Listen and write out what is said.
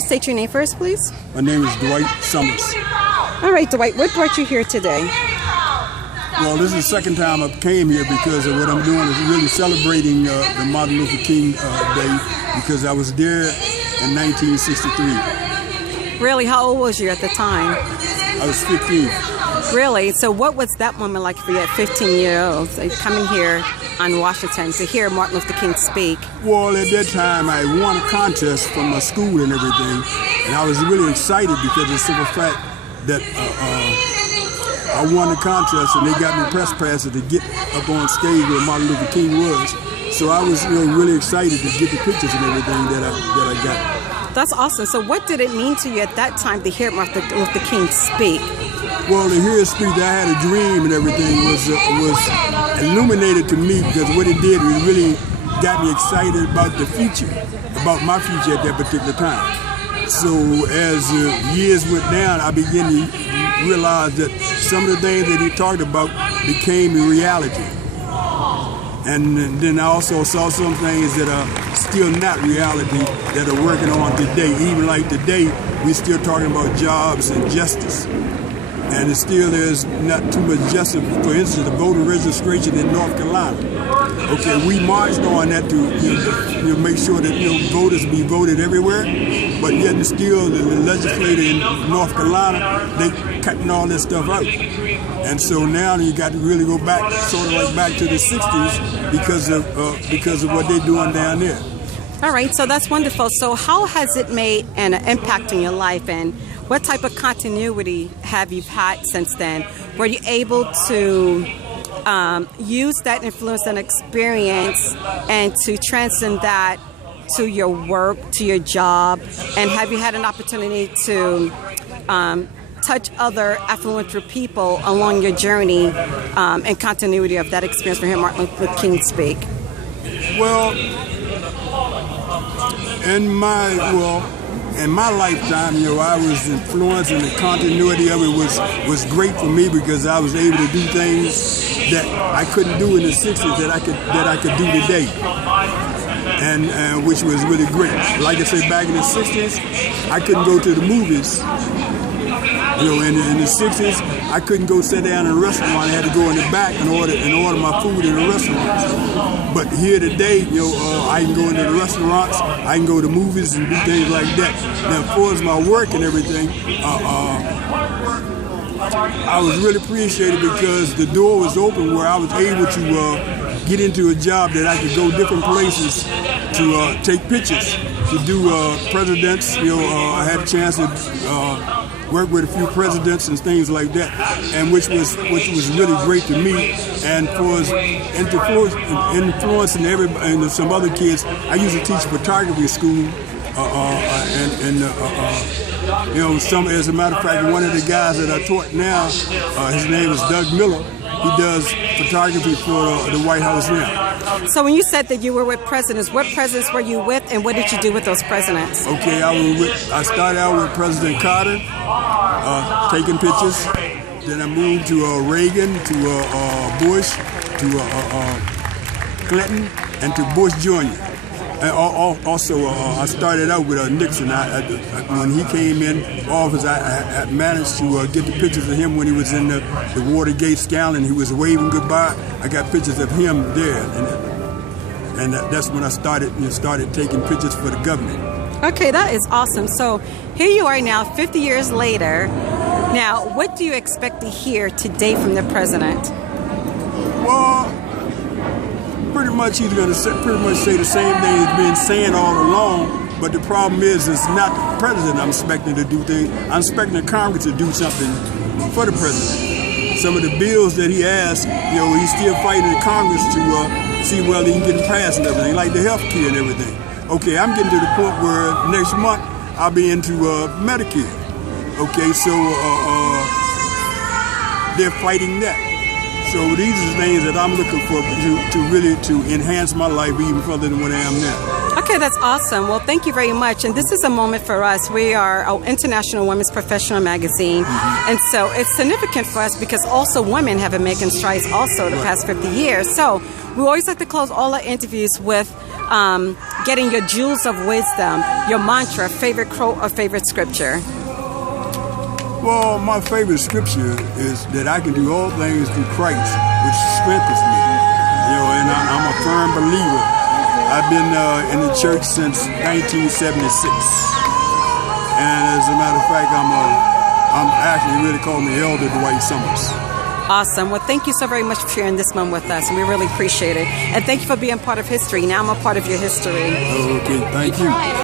State your name first, please. My name is Dwight Summers. All right, Dwight, what brought you here today? Well, this is the second time I've came here because of what I'm doing is really celebrating the Martin Luther King Day, because I was there in 1963. Really? How old was you at the time? I was 15. Really? So what was that moment like for you at 15 years old, coming here on Washington to hear Martin Luther King speak? Well, at that time, I won a contest from my school and everything, and I was really excited because of the simple fact that I won the contest and they got me press passes to get up on stage where Martin Luther King was. So I was really excited to get the pictures and everything that I got. That's awesome. So what did it mean to you at that time to hear Martin Luther King speak? Well, to hear his speech, I had a dream and everything was illuminated to me, because what it did, it really got me excited about the future, about my future at that particular time. So as years went down, I began to realize that some of the things that he talked about became a reality. And then I also saw some things that are still not reality that are working on today. Even like today, we're still talking about jobs and justice. And it still there's not too much justice. For instance, the voter registration in North Carolina. Okay, we marched on that to make sure that voters be voted everywhere, but yet and still the legislator in North Carolina, they cutting all this stuff out. And so now you got to really go back, sort of like back to the 60s because of what they're doing down there. All right, so that's wonderful. So how has it made an impact in your life, and what type of continuity have you had since then? Were you able to use that influence and experience and to transcend that to your work, to your job? And have you had an opportunity to touch other affluential people along your journey and continuity of that experience for hearing Martin Luther King speak? Well, in my lifetime, I was influenced, and the continuity of it was great for me because I was able to do things that I couldn't do in the 60s that I could do today, and which was really great. Like I said, back in the 60s, I couldn't go to the movies. In the 60s, I couldn't go sit down in a restaurant. I had to go in the back and order my food in the restaurants. But here today, I can go into the restaurants, I can go to movies and do things like that. Now, as far as my work and everything, I was really appreciated because the door was open where I was able to get into a job that I could go different places to take pictures, to do presidents. I had a chance to work with a few presidents and things like that, and which was really great to me. And for influencing everybody and some other kids, I used to teach photography school, as a matter of fact, one of the guys that I taught now, his name is Doug Miller. He does photography for the White House now. So when you said that you were with presidents, what presidents were you with, and what did you do with those presidents? Okay, I started out with President Carter, taking pictures. Then I moved to Reagan, to Bush, to Clinton, and to Bush Jr. And also, I started out with Nixon. When he came in office, I managed to get the pictures of him when he was in the Watergate scandal and he was waving goodbye. I got pictures of him there, and that's when I started taking pictures for the government. Okay, that is awesome. So here you are now, 50 years later. Now, what do you expect to hear today from the president? Well, pretty much he's going to say the same thing he's been saying all along, but the problem is it's not the president I'm expecting to do things. I'm expecting the Congress to do something for the president. Some of the bills that he has, he's still fighting the Congress to see whether he can get them passed and everything, like the health care and everything. Okay, I'm getting to the point where next month I'll be into Medicare. Okay, so they're fighting that. So these are the things that I'm looking for to really enhance my life even further than what I am now. Okay, that's awesome. Well, thank you very much. And this is a moment for us. We are an International Women's Professional magazine. And so it's significant for us because also women have been making strides also the past 50 years. So we always like to close all our interviews with getting your jewels of wisdom, your mantra, favorite quote or favorite scripture? Well, my favorite scripture is that I can do all things through Christ, which strengthens me. You know, and I'm a firm believer. I've been in the church since 1976, and as a matter of fact, I'm actually really calling me Elder Dwight Summers. Awesome. Well, thank you so very much for sharing this moment with us, and we really appreciate it. And thank you for being part of history. Now I'm a part of your history. Okay, thank you.